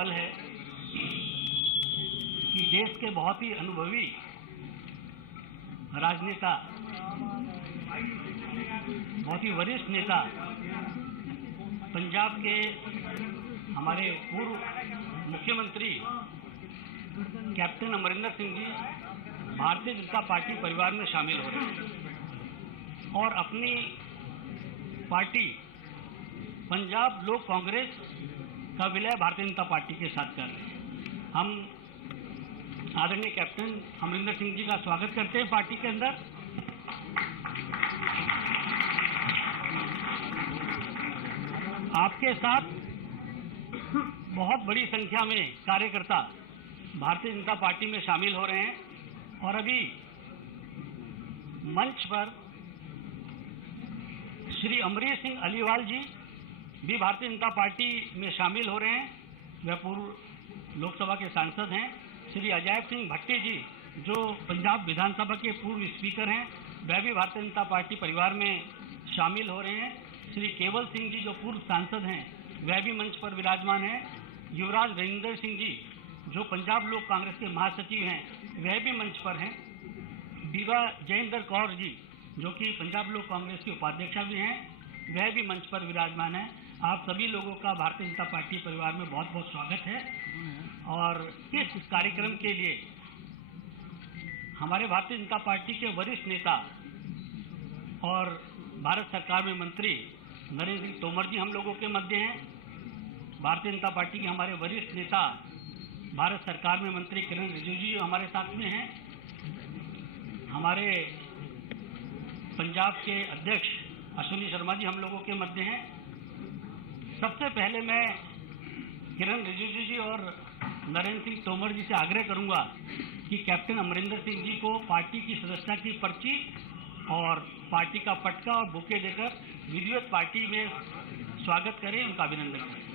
पल है कि देश के बहुत ही अनुभवी राजनेता, बहुत ही वरिष्ठ नेता, पंजाब के हमारे पूर्व मुख्यमंत्री कैप्टन अमरिंदर सिंह जी भारतीय जनता पार्टी परिवार में शामिल हो रहे हैं और अपनी पार्टी पंजाब लोक कांग्रेस का विलय भारतीय जनता पार्टी के साथ कर रहे हैं। हम आदरणीय कैप्टन अमरिंदर सिंह जी का स्वागत करते हैं पार्टी के अंदर। आपके साथ बहुत बड़ी संख्या में कार्यकर्ता भारतीय जनता पार्टी में शामिल हो रहे हैं और अभी मंच पर श्री अमरीश सिंह अलीवाल जी भी भारतीय जनता पार्टी में शामिल हो रहे हैं। वह पूर्व लोकसभा के सांसद हैं। श्री अजय सिंह भट्टी जी जो पंजाब विधानसभा के पूर्व स्पीकर हैं, वह भी भारतीय जनता पार्टी परिवार में शामिल हो रहे हैं। श्री केवल सिंह जी जो पूर्व सांसद हैं, वह भी मंच पर विराजमान हैं। युवराज रविंदर सिंह जी जो पंजाब लोक कांग्रेस के महासचिव हैं, वह भी मंच पर हैं। बीबा जयेंद्र कौर जी जो कि पंजाब लोक कांग्रेस की उपाध्यक्षा भी हैं, वह भी मंच पर विराजमान है। आप सभी लोगों का भारतीय जनता पार्टी परिवार में बहुत बहुत स्वागत है। और इस कार्यक्रम के लिए हमारे भारतीय जनता पार्टी के वरिष्ठ नेता और भारत सरकार में मंत्री नरेंद्र सिंह तोमर जी हम लोगों के मध्य हैं। भारतीय जनता पार्टी के हमारे वरिष्ठ नेता भारत सरकार में मंत्री किरण रिजिजू जी हमारे साथ में हैं। हमारे पंजाब के अध्यक्ष अश्विनी शर्मा जी हम लोगों के मध्य हैं। सबसे पहले मैं किरण रिजिजू जी और नरेंद्र सिंह तोमर जी से आग्रह करूंगा कि कैप्टन अमरिंदर सिंह जी को पार्टी की सदस्यता की पर्ची और पार्टी का पटका और बुके देकर विधिवत पार्टी में स्वागत करें, उनका अभिनंदन करें।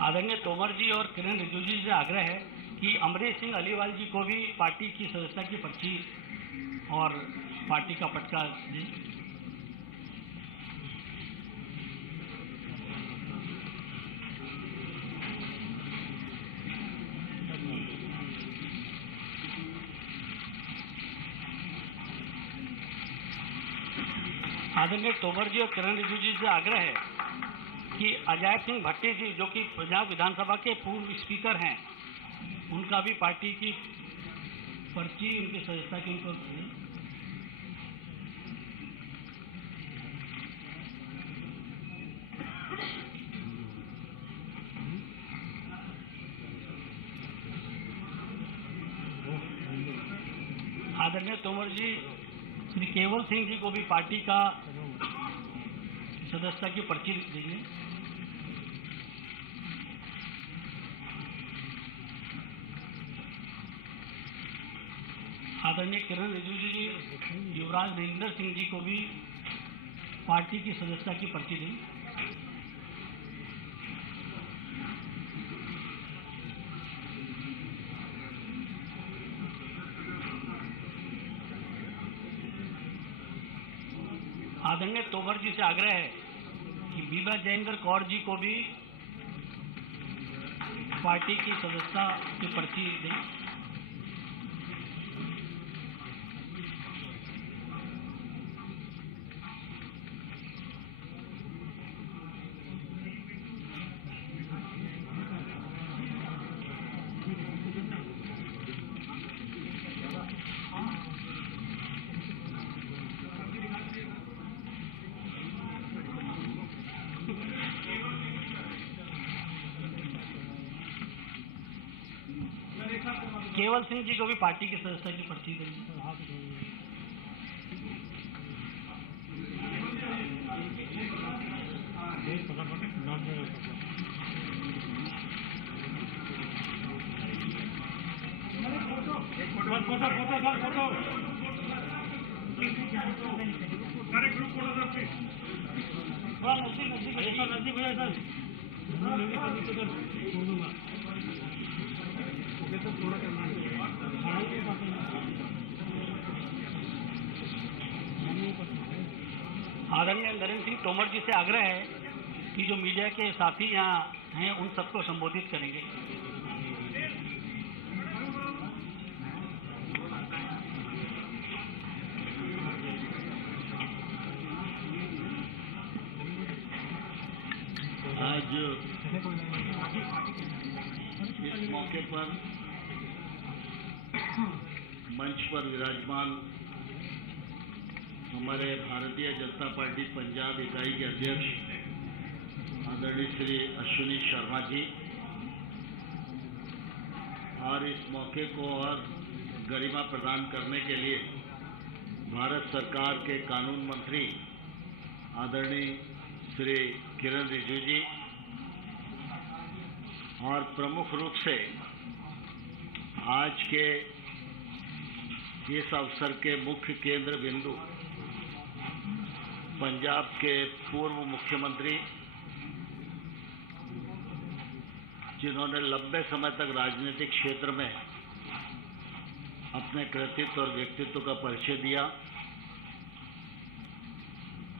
आदरणीय तोमर जी और किरण रिजिजू जी से आग्रह है कि अमरीश सिंह अलीवाल जी को भी पार्टी की सदस्यता की पर्ची और पार्टी का पटका दें। आदरणीय तोमर जी और किरण रिजिजू जी से आग्रह है कि अजय सिंह भट्टी जी जो कि पंजाब विधानसभा के पूर्व स्पीकर हैं, उनका भी पार्टी की पर्ची उनकी सदस्यता की उनको आदरणीय तोमर जी श्री केवल सिंह जी को भी पार्टी का सदस्यता की पर्ची देंगे। आदरणीय किरण रिजिजू जी युवराज रविंदर सिंह जी को भी पार्टी की सदस्यता की पर्ची दें। आदरणीय तोमर जी से आग्रह है कि बीबा जयेंद्र कौर जी को भी पार्टी की सदस्यता की पर्ची दें। केवल सिंह जी को भी पार्टी की सदस्यता की पर्ची देंगे। आदरणीय नरेंद्र सिंह तोमर जी से आग्रह है कि जो मीडिया के साथी यहाँ हैं उन सबको संबोधित करेंगे। आज इस मौके पर मंच पर विराजमान हमारे भारतीय जनता पार्टी पंजाब इकाई के अध्यक्ष आदरणीय श्री अश्विनी शर्मा जी और इस मौके को और गरिमा प्रदान करने के लिए भारत सरकार के कानून मंत्री आदरणीय श्री किरण रिजिजू जी और प्रमुख रूप से आज के इस अवसर के मुख्य केंद्र बिंदु पंजाब के पूर्व मुख्यमंत्री जिन्होंने लंबे समय तक राजनीतिक क्षेत्र में अपने कृतित्व और व्यक्तित्व का परिचय दिया,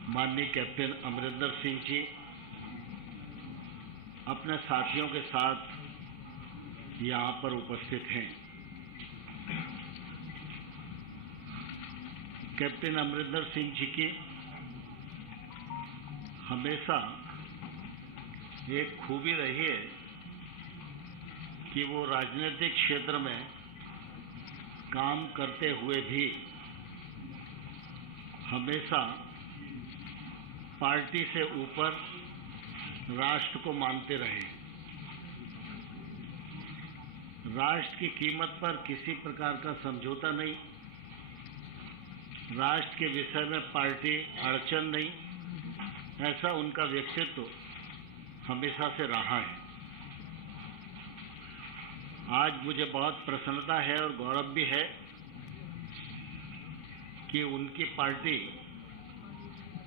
माननीय कैप्टन अमरिंदर सिंह जी अपने साथियों के साथ यहाँ पर उपस्थित हैं। कैप्टन अमरिंदर सिंह जी की हमेशा एक खूबी रही है कि वो राजनीतिक क्षेत्र में काम करते हुए भी हमेशा पार्टी से ऊपर राष्ट्र को मानते रहे। राष्ट्र की कीमत पर किसी प्रकार का समझौता नहीं, राष्ट्र के विषय में पार्टी अड़चन नहीं, ऐसा उनका व्यक्तित्व हमेशा से रहा है। आज मुझे बहुत प्रसन्नता है और गौरव भी है कि उनकी पार्टी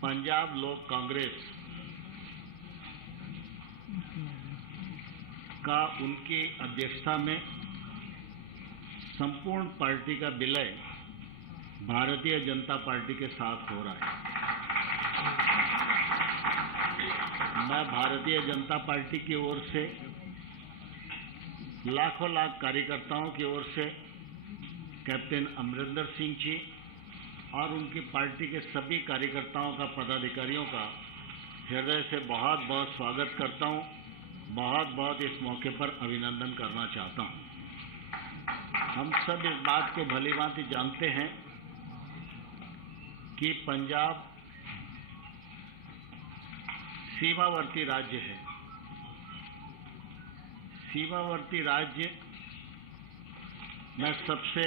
पंजाब लोक कांग्रेस का उनकी अध्यक्षता में संपूर्ण पार्टी का विलय भारतीय जनता पार्टी के साथ हो रहा है। मैं भारतीय जनता पार्टी की ओर से लाखों लाख कार्यकर्ताओं की ओर से कैप्टन अमरिंदर सिंह जी और उनकी पार्टी के सभी कार्यकर्ताओं का, पदाधिकारियों का हृदय से बहुत बहुत स्वागत करता हूं, बहुत बहुत इस मौके पर अभिनंदन करना चाहता हूं। हम सब इस बात को भलीभांति जानते हैं कि पंजाब सीमावर्ती राज्य है। सीमावर्ती राज्य में सबसे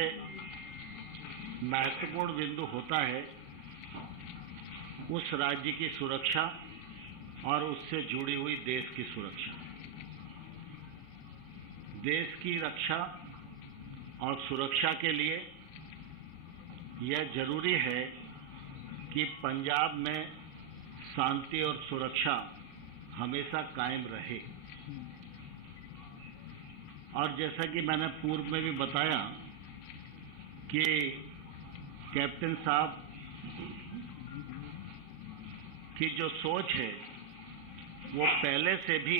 महत्वपूर्ण बिंदु होता है उस राज्य की सुरक्षा और उससे जुड़ी हुई देश की सुरक्षा। देश की रक्षा और सुरक्षा के लिए यह जरूरी है कि पंजाब में शांति और सुरक्षा हमेशा कायम रहे। और जैसा कि मैंने पूर्व में भी बताया कि कैप्टन साहब की जो सोच है वो पहले से भी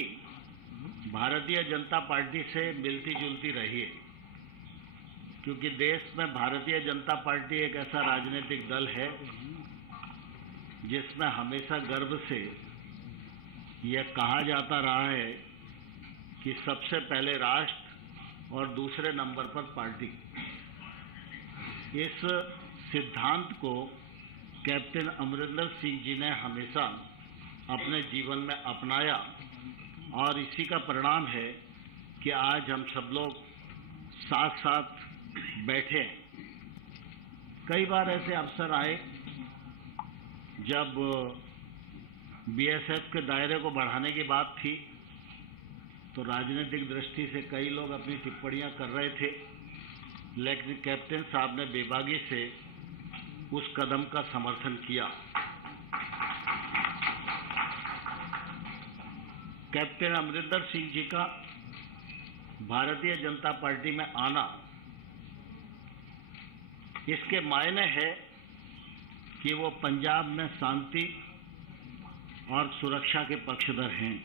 भारतीय जनता पार्टी से मिलती जुलती रही है, क्योंकि देश में भारतीय जनता पार्टी एक ऐसा राजनीतिक दल है जिसमें हमेशा गर्व से यह कहा जाता रहा है कि सबसे पहले राष्ट्र और दूसरे नंबर पर पार्टी। इस सिद्धांत को कैप्टन अमरिंदर सिंह जी ने हमेशा अपने जीवन में अपनाया और इसी का परिणाम है कि आज हम सब लोग साथ साथ बैठे। कई बार ऐसे अवसर आए जब बीएसएफ के दायरे को बढ़ाने की बात थी, तो राजनीतिक दृष्टि से कई लोग अपनी टिप्पणियां कर रहे थे लेकिन कैप्टन साहब ने बेबागी से उस कदम का समर्थन किया। कैप्टन अमरिंदर सिंह जी का भारतीय जनता पार्टी में आना, इसके मायने है कि वो पंजाब में शांति और सुरक्षा के पक्षधर हैं।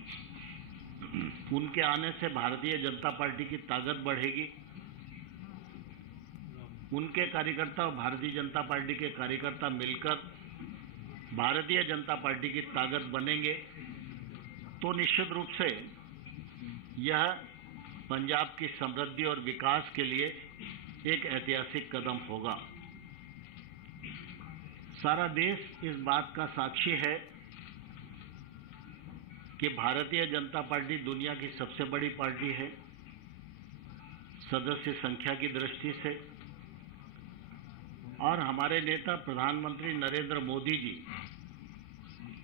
उनके आने से भारतीय जनता पार्टी की ताकत बढ़ेगी। उनके कार्यकर्ता और भारतीय जनता पार्टी के कार्यकर्ता मिलकर भारतीय जनता पार्टी की ताकत बनेंगे, तो निश्चित रूप से यह पंजाब की समृद्धि और विकास के लिए एक ऐतिहासिक कदम होगा। सारा देश इस बात का साक्षी है कि भारतीय जनता पार्टी दुनिया की सबसे बड़ी पार्टी है सदस्य संख्या की दृष्टि से, और हमारे नेता प्रधानमंत्री नरेंद्र मोदी जी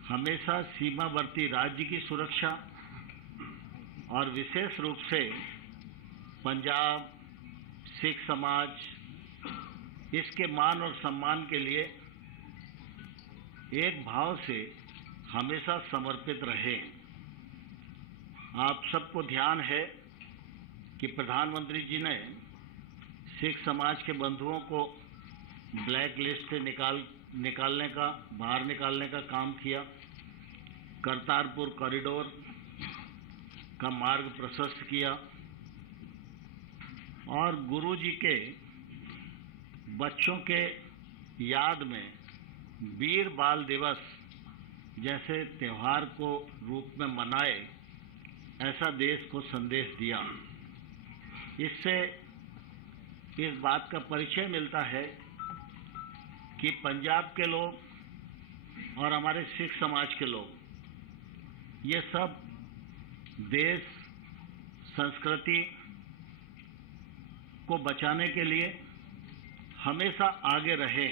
हमेशा सीमावर्ती राज्य की सुरक्षा और विशेष रूप से पंजाब, सिख समाज, इसके मान और सम्मान के लिए एक भाव से हमेशा समर्पित रहे। आप सबको ध्यान है कि प्रधानमंत्री जी ने सिख समाज के बंधुओं को ब्लैक लिस्ट से बाहर निकालने का काम किया। करतारपुर कॉरिडोर का मार्ग प्रशस्त किया और गुरु जी के बच्चों के याद में वीर बाल दिवस जैसे त्योहार को रूप में मनाए, ऐसा देश को संदेश दिया। इससे इस बात का परिचय मिलता है कि पंजाब के लोग और हमारे सिख समाज के लोग, ये सब देश संस्कृति को बचाने के लिए हमेशा आगे रहे,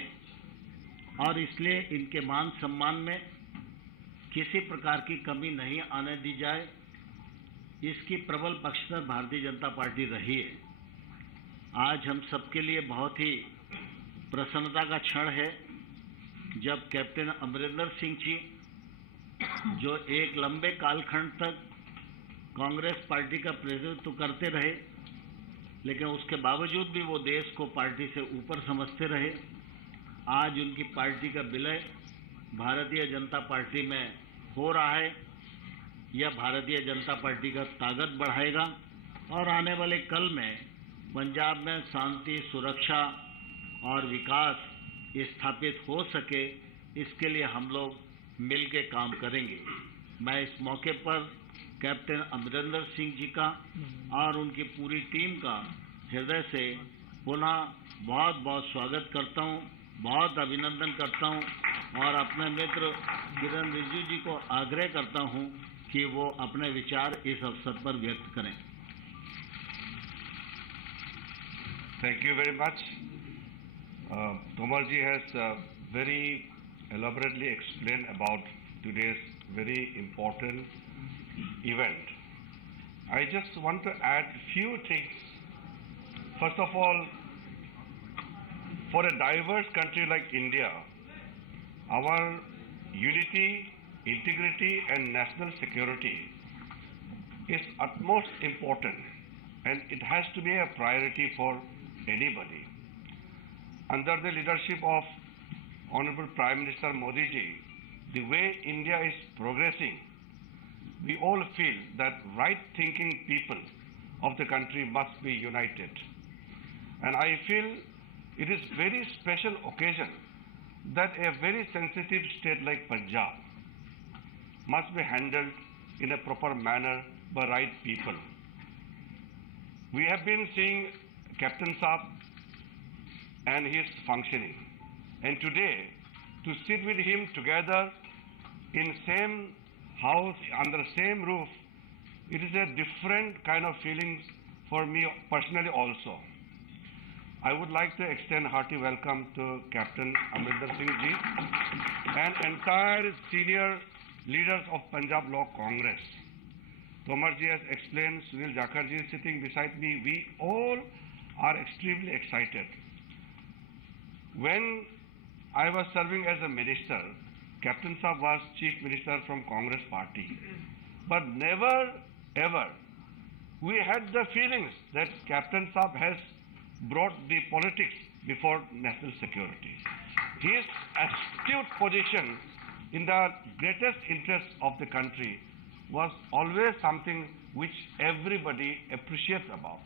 और इसलिए इनके मान सम्मान में किसी प्रकार की कमी नहीं आने दी जाए, इसकी प्रबल पक्षधर भारतीय जनता पार्टी रही है। आज हम सबके लिए बहुत ही प्रसन्नता का क्षण है जब कैप्टन अमरिंदर सिंह जी, जो एक लंबे कालखंड तक कांग्रेस पार्टी का प्रतिनिधित्व करते रहे, लेकिन उसके बावजूद भी वो देश को पार्टी से ऊपर समझते रहे, आज उनकी पार्टी का विलय भारतीय जनता पार्टी में हो रहा है। यह भारतीय जनता पार्टी का ताकत बढ़ाएगा और आने वाले कल में पंजाब में शांति, सुरक्षा और विकास स्थापित हो सके, इसके लिए हम लोग मिलकर काम करेंगे। मैं इस मौके पर कैप्टन अमरिंदर सिंह जी का और उनकी पूरी टीम का हृदय से पुनः बहुत बहुत स्वागत करता हूं, बहुत अभिनंदन करता हूं और अपने मित्र किरण रिजिजू जी को आग्रह करता हूं कि वो अपने विचार इस अवसर पर व्यक्त करें। Thank you very much. Tomarji has very elaborately explained about today's very important event. I just want to add few things. First of all, for a diverse country like India, our unity, integrity and national security is utmost important, and it has to be a priority for anybody. Under the leadership of Honorable Prime Minister Modi ji, the way India is progressing, we all feel that right-thinking people of the country must be united. And I feel it is very special occasion that a very sensitive state like Punjab must be handled in a proper manner by right people. We have been seeing Captain Saab and his functioning, and today to sit with him together in same house, under same roof, it is a different kind of feelings for me personally also. I would like to extend hearty welcome to Captain Amarinder Singh ji and entire senior leaders of Punjab Law Congress. Tomar ji has explained, Sunil Jakar ji is sitting beside me. We all are extremely excited. When I was serving as a minister, Captain Saab was Chief Minister from Congress Party. But never ever we had the feelings that Captain Saab has brought the politics before national security. His astute position in the greatest interest of the country was always something which everybody appreciates about.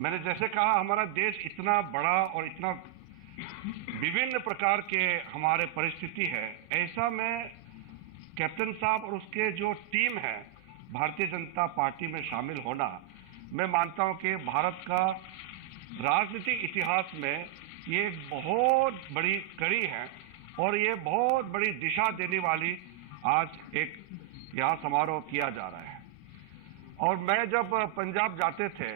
मैंने जैसे कहा, हमारा देश इतना बड़ा और इतना विभिन्न प्रकार के हमारे परिस्थिति है, ऐसा में कैप्टन साहब और उसके जो टीम है भारतीय जनता पार्टी में शामिल होना, मैं मानता हूं कि भारत का राजनीतिक इतिहास में ये एक बहुत बड़ी कड़ी है और ये बहुत बड़ी दिशा देने वाली आज एक यहाँ समारोह किया जा रहा है। और मैं जब पंजाब जाते थे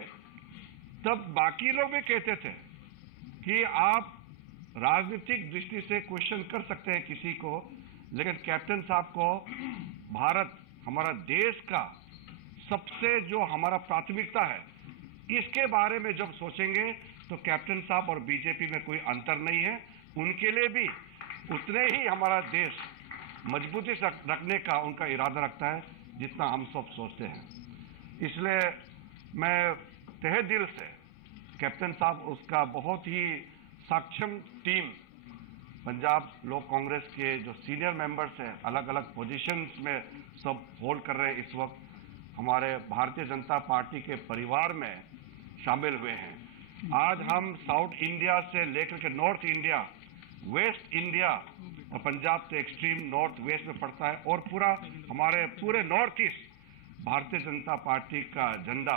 तब बाकी लोग भी कहते थे कि आप राजनीतिक दृष्टि से क्वेश्चन कर सकते हैं किसी को, लेकिन कैप्टन साहब को भारत, हमारा देश का सबसे जो हमारा प्राथमिकता है, इसके बारे में जब सोचेंगे तो कैप्टन साहब और बीजेपी में कोई अंतर नहीं है। उनके लिए भी उतने ही हमारा देश मजबूती से रखने का उनका इरादा रखता है जितना हम सब सोचते हैं। इसलिए मैं तहे दिल से कैप्टन साहब, उसका बहुत ही सक्षम टीम, पंजाब लोक कांग्रेस के जो सीनियर मेंबर्स हैं, अलग अलग पोजीशंस में सब होल्ड कर रहे हैं, इस वक्त हमारे भारतीय जनता पार्टी के परिवार में शामिल हुए हैं। आज हम साउथ इंडिया से लेकर के नॉर्थ इंडिया, वेस्ट इंडिया और पंजाब तो एक्सट्रीम नॉर्थ वेस्ट में पड़ता है और हमारे पूरे north east Bharatiya Janata party का झंडा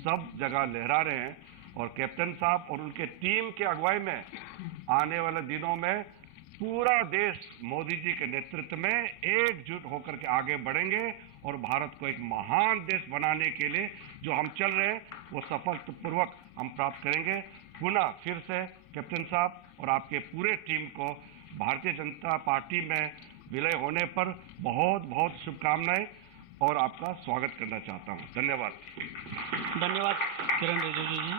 सब जगह लहरा रहे हैं। और कैप्टन साहब और उनके टीम के अगुवाई में आने वाले दिनों में पूरा देश मोदी जी के नेतृत्व में एकजुट होकर के आगे बढ़ेंगे और भारत को एक महान देश बनाने के लिए जो हम चल रहे हैं वो सफलतापूर्वक हम प्राप्त करेंगे। पुनः फिर से कैप्टन साहब और आपके पूरे टीम को भारतीय जनता पार्टी में विलय होने पर बहुत बहुत शुभकामनाएं और आपका स्वागत करना चाहता हूं। धन्यवाद। धन्यवाद किरण रिजिजू जी।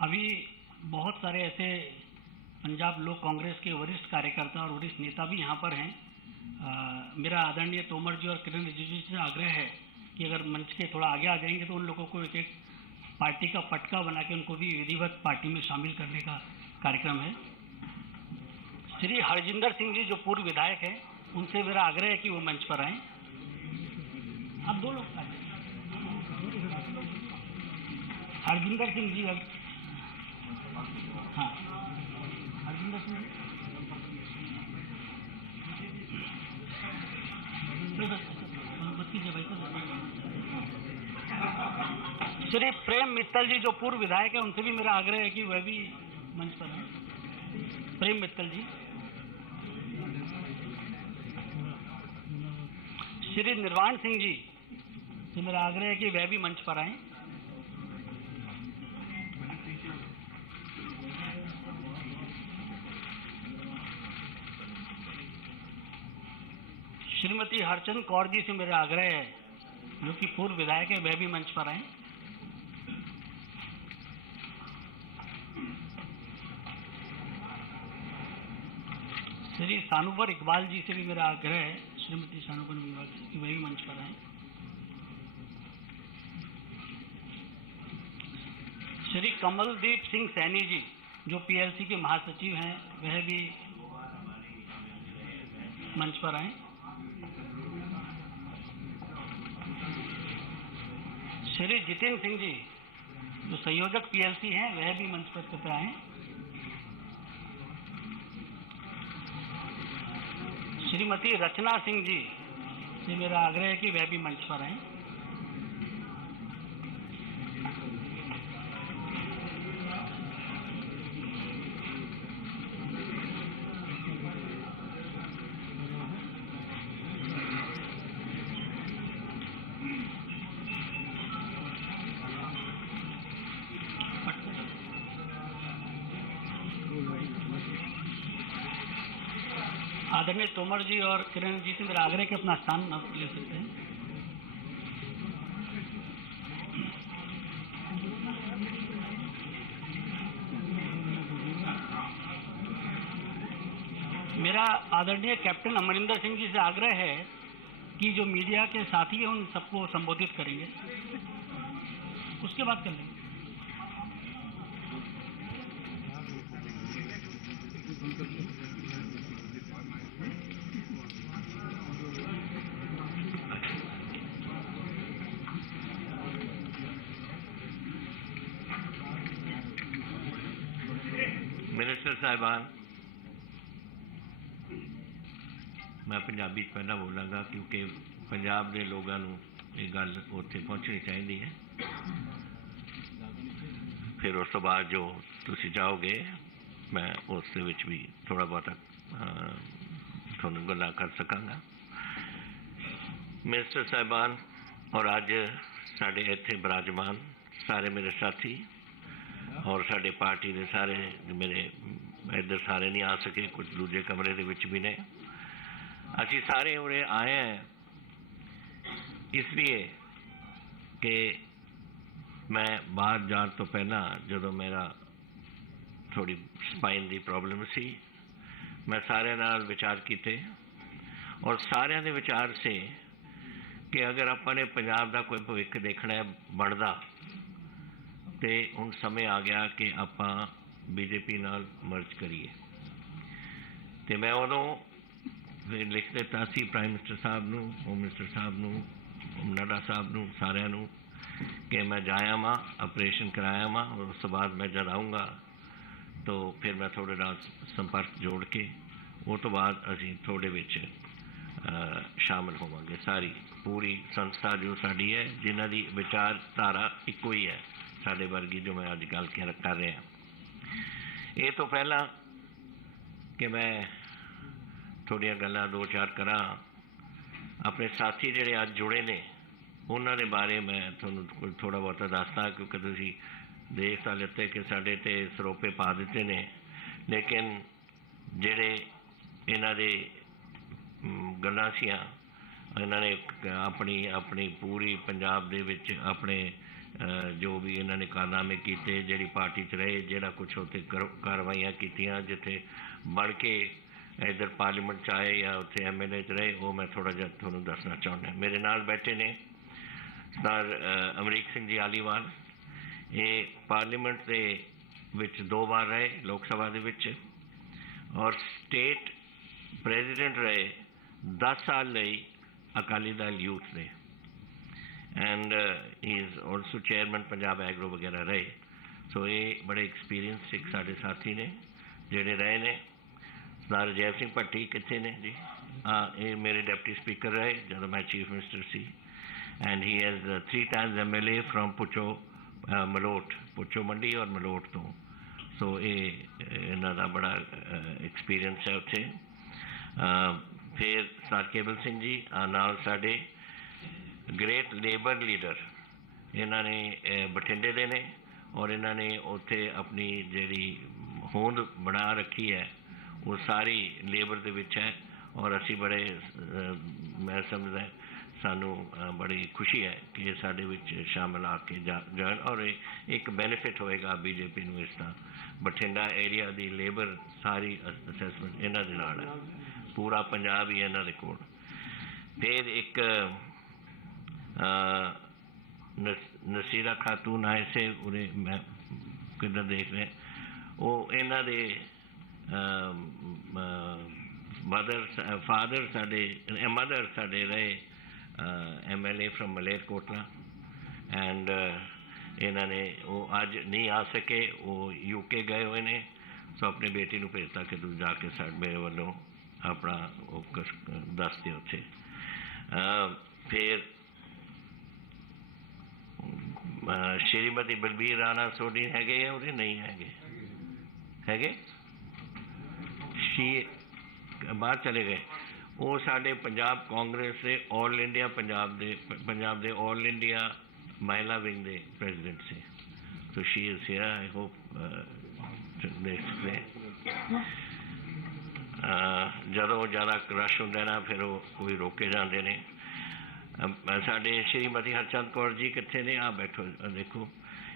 अभी बहुत सारे ऐसे पंजाब लोक कांग्रेस के वरिष्ठ कार्यकर्ता और वरिष्ठ नेता भी यहाँ पर हैं। मेरा आदरणीय तोमर जी और किरण रिजिजू से आग्रह है कि अगर मंच के थोड़ा आगे आ जाएंगे तो उन लोगों को एक एक पार्टी का पटका बना के उनको भी विधिवत पार्टी में शामिल करने का कार्यक्रम है। श्री हरजिंदर सिंह जी जो पूर्व विधायक हैं, उनसे मेरा आग्रह है कि वो मंच पर आएं। आप दो लोग आ जाए। हरजिंदर सिंह जी, हाँ, हरजिंदर सिंह श्री प्रेम मित्तल जी जो पूर्व विधायक है, उनसे भी मेरा आग्रह है कि वह भी मंच पर हैं। प्रेम मित्तल जी। श्री निर्वाण सिंह जी से मेरा आग्रह है कि वह भी मंच पर आएं। श्रीमती हरचंद कौर जी से मेरा आग्रह है, जो कि पूर्व विधायक है, वह भी मंच पर आएं। श्री सानुवर इकबाल जी से भी मेरा आग्रह है, श्रीमती सानुवर इकबाल जी, वह भी मंच पर आएं। श्री कमलदीप सिंह सैनी जी जो पीएलसी के महासचिव हैं, वह भी मंच पर आएं। श्री जितेंद्र सिंह जी जो संयोजक पीएलसी हैं, वह भी मंच पर कृपया आएं। श्रीमती रचना सिंह जी से मेरा आग्रह है कि वह भी मंच पर आएं। आदरणीय तोमर जी और किरण जी से मेरा आग्रह कि अपना स्थान ले सकते हैं। मेरा आदरणीय कैप्टन अमरिंदर सिंह जी से आग्रह है कि जो मीडिया के साथी हैं उन सबको संबोधित करेंगे, उसके बाद कर लेंगे। मिनिस्टर साहिबान, मैं पंजाबी पहला बोलांगा क्योंकि पंजाब के लोगों को ये गल उत्थे पहुँचनी चाहिए है। फिर उस तो बाद जो तुसी चाहोगे मैं उस विच भी थोड़ा बहुता थोड़ा गल्लां कर सकांगा। मिनिस्टर साहिबान और अज साडे इत्थे विराजमान सारे मेरे साथी और साडे पार्टी के सारे मेरे इधर सारे नहीं आ सके, कुछ दूजे कमरे के विच भी ने। असी सारे उरे आए हैं इसलिए कि मैं बाहर जाने तो पहला जो मेरा थोड़ी स्पाइन की प्रॉब्लम सी, मैं सारे नाल विचार किए और सारे के विचार से कि अगर अपने पंजाब का कोई भविख देखना है बनता तो हुण समय आ गया कि आप बीजेपी नाल मर्ज करिए। तो मैं उदों फिर लिख दिता सी प्राइम मिनिस्टर साहब नूं, होम मिनिस्टर साहब नूं, नड्डा साहब नूं, सारिਆਂ नूं कि मैं जाया वां, ऑपरेशन कराया वां और उस बाद मैं जब आऊँगा तो फिर मैं थोड़े नाल संपर्क जोड़ के वो तो बाद असीं थोड़े विच शामिल होवांगे। सारी पूरी संस्था जो साडी है जिन्हां दी विचारधारा इक्को ही है साडे वर्गी जो मैं अज गल कर रहा। ये तो पहला कि मैं थोड़ियां गल्लां दो चार करा अपने साथी जिहड़े अज जुड़े ने उन्हां दे बारे मैं तुहानूं थोड़ा बहुत दसदा क्योंकि तुसीं देख तां लिते कि साडे ते सरोपे पा दिते ने, लेकिन जिहड़े इन्हां दे गल्लां सीआं इन्हां ने अपनी अपनी पूरी पंजाब दे विच अपने जो भी इन्होंने कारनामे किए, जी पार्टी च रहे, जोड़ा कुछ उत्थे कार्रवाइयाँ कीतियां, जिथे बन के इधर पार्लीमेंट च आए या उत्थे MLA च रहे, वो मैं थोड़ा जिहा तुहानूं दसना चाहुंदा। मेरे नाल बैठे ने सरदार अमरीक सिंह जी आलीवाल, ये पार्लीमेंट के विच 2 बार रहे लोक सभा दे विच और स्टेट प्रेजिडेंट रहे 10 साल लई अकाली दल यूथ ने and he is also chairman Punjab agro वगैरह रहे। सो ये बड़े एक्सपीरियंस सिख साढ़े साथी ने जोड़े रहे ने। सरदार जय सिंह भट्टी कितने ने जी? हाँ, ये मेरे डिप्टी स्पीकर रहे जब मैं chief minister see and he has 3 times MLA from Pucho Malout, Pucho Mandi और मलोट तो। सो ये इन्हां दा बड़ा एक्सपीरियंस है उत्थे। फिर सरदार केबल सिंह जी नाल साडे ग्रेट लेबर लीडर, इन्होंने बठिंडे दे ने और इन्होंने उत्थे अपनी जिहड़ी होंद बना रखी है वो सारी लेबर दे विच है और असी बड़े मैं समझदा सानू बड़ी खुशी है कि ये साडे विच शामिल आके जान और एक बेनिफिट होएगा बीजेपी नूं। इसदा बठिंडा एरिया दी लेबर सारी असैसमेंट इन्हां दे नाल है, पूरा पंजाब ही इन्हां दे कोल। फिर एक नसीरा खातून आए से उरे मैं किधर देख रहे वो इन्हां दे मदर साडे रहे MLA फ्रॉम मलेरकोटला एंड इन्होंने वो अज नहीं आ सके, वो UK गए हुए ने। सो अपनी बेटी नूं भेजता कि तू जाके मेरे वालों अपना वो दस दे उत्थे। फिर श्रीमती बलबीर राणा सोनी हैगे है उरे नहीं हैगे बाहर चले गए। वो साडे पंजाब कांग्रेस से all India Punjab they all India महिला विंग दे प्रेजिडेंट से। तो she is here, I hope देख सकते हैं। जदों ज़्यादा रश होंदा ना फिर वो कोई रोके जाते ने। साडे श्रीमती हरचंद कौर जी कितने ने? आ बैठो देखो,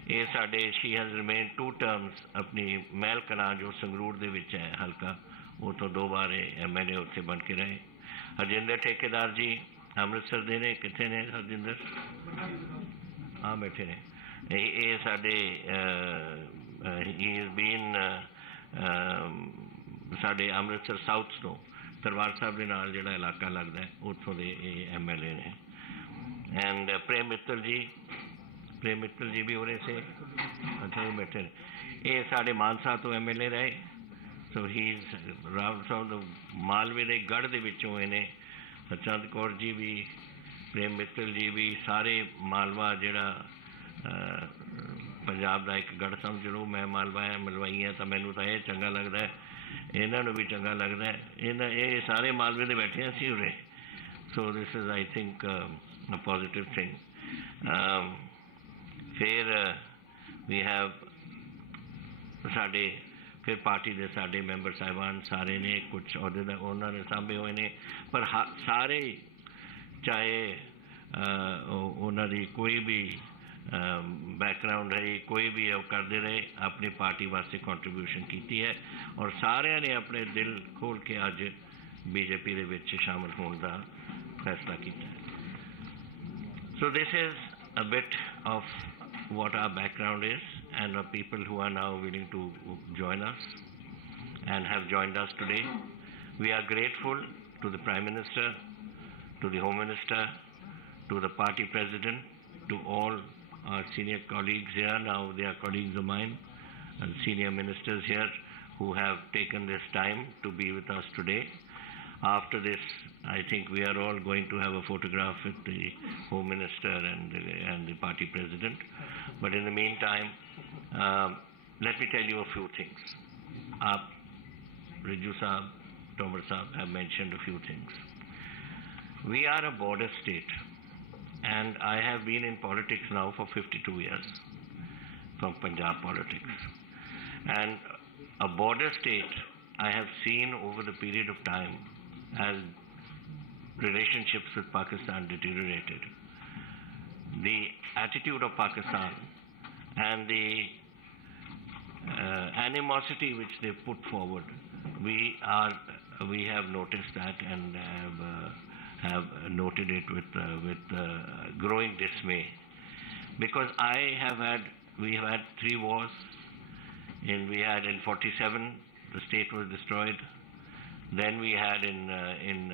ये साडे शी हैज़ रिमेन 2 terms अपनी महल कलां जो संगरूर दे विच है हल्का, वो तो 2 बार MLA उत्थे बन के रहे। हरजिंदर ठेकेदार जी अमृतसर दे ने, कित्थे ने हरजिंदर? हाँ बैठे ने। ये साडे ही इज बीन साडे अमृतसर साउथ तो दरबार साहब के नाल जिहड़ा इलाका लगता है उत्थों दे MLA ने। एंड प्रेम मित्तल जी भी उरे से, अच्छा वो बैठे ने। ये साढ़े मानसा तो MLA रहे। सो ही राव मालवे के गढ़ के विचों इन्हें चंद कौर जी भी, प्रेम मित्तल जी भी, सारे मालवा जिहड़ा पंजाब का एक गढ़ समझ लो। मैं मालवा है, मलवाई है, तो मैनू तो यह चंगा लगता है, इन्हों भी चंगा लगता है। ये सारे मालवे के बैठे सी उरे। So this is I think a positive thing. फिर we have साढ़े फिर पार्टी के साढ़े मैंबर साहिबान सारे ने कुछ अहदे उन्होंने सांभे हुए ने, पर सारे चाहे उन्होंने कोई भी बैकग्राउंड रही, कोई भी करते रहे, अपनी पार्टी वास्ते कंट्रीब्यूशन की है और सारे ने अपने दिल खोल के अज BJP के विच शामिल होने का फैसला किया है। So this is a bit of what our background is and of people who are now willing to join us and have joined us today. We are grateful to the Prime Minister, to the Home Minister, to the party president, to all our senior colleagues here. Now they are colleagues of mine, and senior ministers here who have taken this time to be with us today. After this, I think we are all going to have a photograph with the Home Minister and the party president. But in the meantime, let me tell you a few things. Riju Saab, Tomar Saab have mentioned a few things. We are a border state, and I have been in politics now for 52 years, from Punjab politics. And a border state, I have seen over the period of time as relationships with Pakistan deteriorated. The attitude of Pakistan and the animosity which they put forward, we have noticed that and have noted it with growing dismay. Because we have had 3 wars. We had in 47, the state was destroyed. Then we had in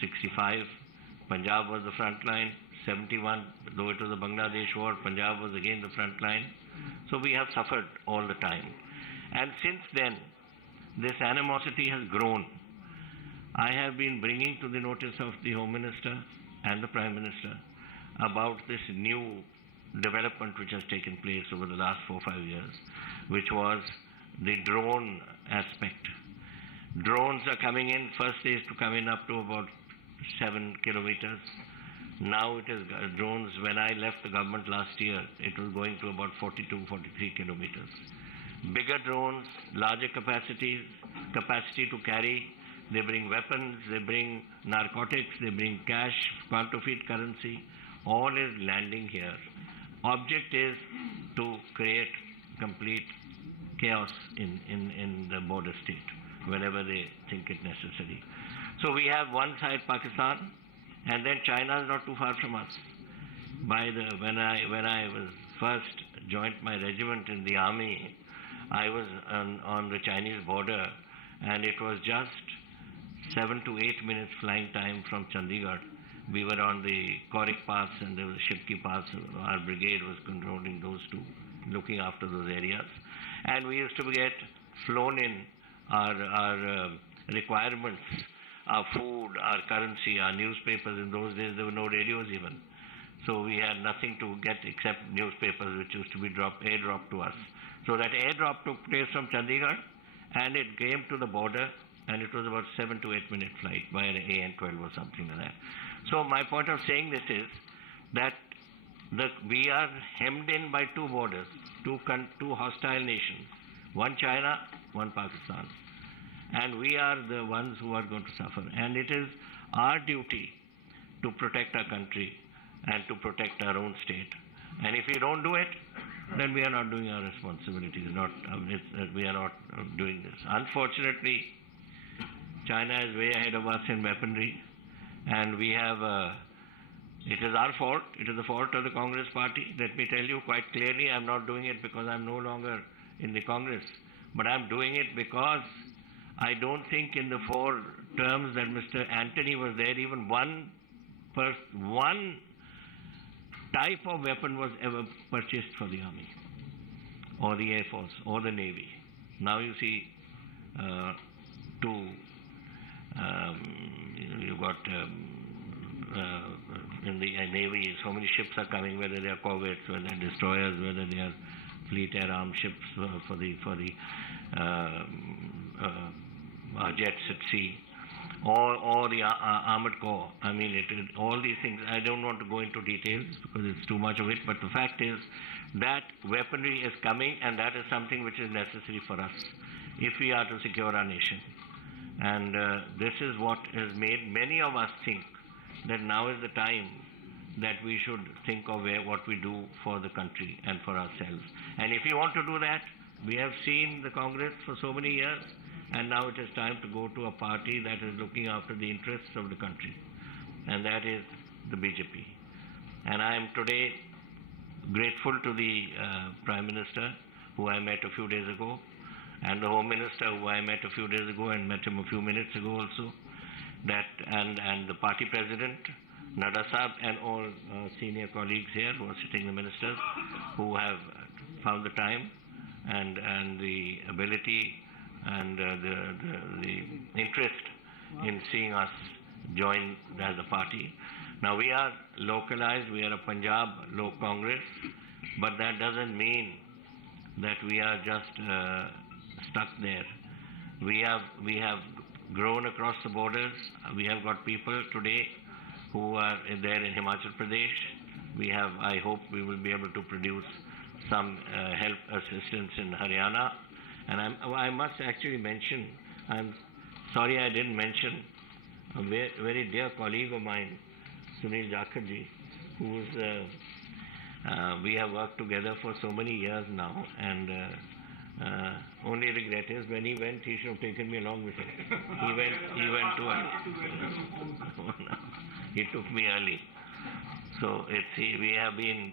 65, Punjab was the front line. 71, though it was a Bangladesh war, Punjab was again the front line. So we have suffered all the time. And since then, this animosity has grown. I have been bringing to the notice of the Home Minister and the Prime Minister about this new development which has taken place over the last 4 or 5 years, which was the drone aspect. Drones are coming in. First they used to come in up to about 7 kilometers. Now it is drones. When I left the government last year, it was going to about 42, 43 kilometers. Bigger drones, larger capacity to carry. They bring weapons, they bring narcotics, they bring cash, counterfeit currency. All is landing here. Object is to create complete chaos in the border state whenever they think it necessary. So we have one side Pakistan, and then China is not too far from us. When I was first joined my regiment in the army, I was on the Chinese border, and it was just 7 to 8 minutes flying time from Chandigarh. We were on the Korik Pass and there was Shipki Pass. Our brigade was controlling those two, looking after those areas. And we used to get flown in our requirements, our food, our currency, our newspapers. In those days, there were no radios even. So we had nothing to get except newspapers, which used to be airdropped to us. So that airdrop took place from Chandigarh, and it came to the border, and it was about 7 to 8 minute flight by an AN-12 or something like that. So my point of saying this is that we are hemmed in by 2 borders, two hostile nations, one China, one Pakistan. And we are the ones who are going to suffer. And it is our duty to protect our country and to protect our own state. And if we don't do it, then we are not doing our responsibilities, we are not doing this. Unfortunately, China is way ahead of us in weaponry, and we have, it is our fault, it is the fault of the Congress party. Let me tell you quite clearly, I'm not doing it because I'm no longer in the Congress, but I'm doing it because I don't think in the 4 terms that Mr. Anthony was there, even one type of weapon was ever purchased for the Army, or the Air Force, or the Navy. Now you see, you've got in the Navy, so many ships are coming, whether they are corvettes, whether they are destroyers, whether they are fleet air armed ships for the jets at sea, or the armored corps. I mean, all these things, I don't want to go into details because it's too much of it, but the fact is that weaponry is coming, and that is something which is necessary for us if we are to secure our nation. And this is what has made many of us think that now is the time that we should think of what we do for the country and for ourselves. And if you want to do that, we have seen the Congress for so many years, and now it is time to go to a party that is looking after the interests of the country, and that is the BJP. And I am today grateful to the Prime Minister, who I met a few days ago, and the Home Minister, who I met a few days ago and met him a few minutes ago also, and the party President, Nada Sahab, and all senior colleagues here who are sitting, the ministers, who have found the time and the ability and the interest in seeing us join as a party. Now we are localized, we are a Punjab Lok Congress, but that doesn't mean that we are just stuck there. We have grown across the borders. We have got people today who are there in Himachal Pradesh. We have, I hope we will be able to produce some help assistance in Haryana. And I must actually mention, I'm sorry I didn't mention a very dear colleague of mine, Sunil Jakharji, who's we have worked together for so many years now, and only regret is when he went, he should have taken me along with him. He went to he took me early. So we have been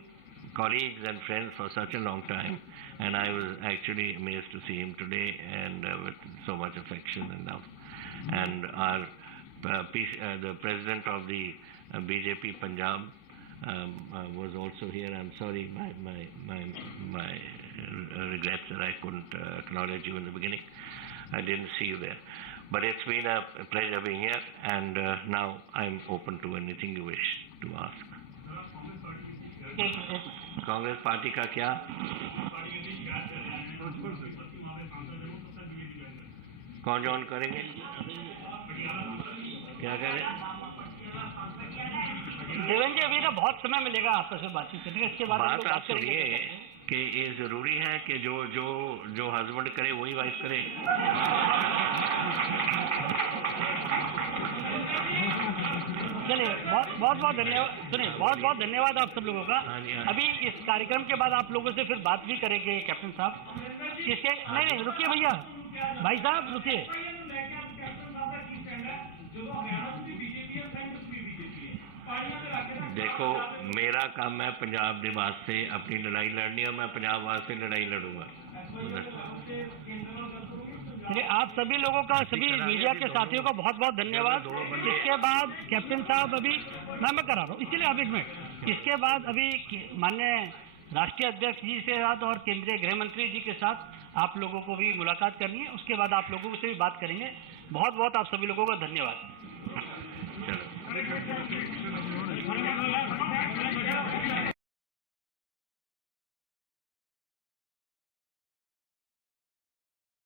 colleagues and friends for such a long time, and I was actually amazed to see him today, and with so much affection and love. And our the president of the BJP Punjab was also here. I'm sorry, my regrets that I couldn't acknowledge you in the beginning. I didn't see you there. But it's been a pleasure being here, and now I'm open to anything you wish to ask. Congress party का क्या कौन join करेंगे क्या करें देवेंद्र जी अभी ना बहुत समय मिलेगा आपस में बातचीत करने का इसके बाद बात आप सुनिए कि ये जरूरी है कि जो हस्बैंड करे वही वाइफ करे चलिए बहुत धन्यवाद सुनिए बहुत धन्यवाद आप सब लोगों का अभी इस कार्यक्रम के बाद आप लोगों से फिर बात भी करेंगे कैप्टन साहब इसके नहीं रुकिए भैया भाई साहब रुकिए देखो मेरा काम है पंजाब के वास्ते अपनी लड़ाई लड़नी है मैं पंजाब वास्ते लड़ाई लड़ूंगा आप सभी लोगों का सभी मीडिया के साथियों का बहुत बहुत धन्यवाद इसके बाद कैप्टन साहब अभी मैं करा रहा हूँ इसलिए आप एक मिनट इसके बाद अभी माननीय राष्ट्रीय अध्यक्ष जी के साथ और केंद्रीय गृह मंत्री जी के साथ आप लोगों को भी मुलाकात करनी है उसके बाद आप लोगों से भी बात करेंगे बहुत बहुत आप सभी लोगों का धन्यवाद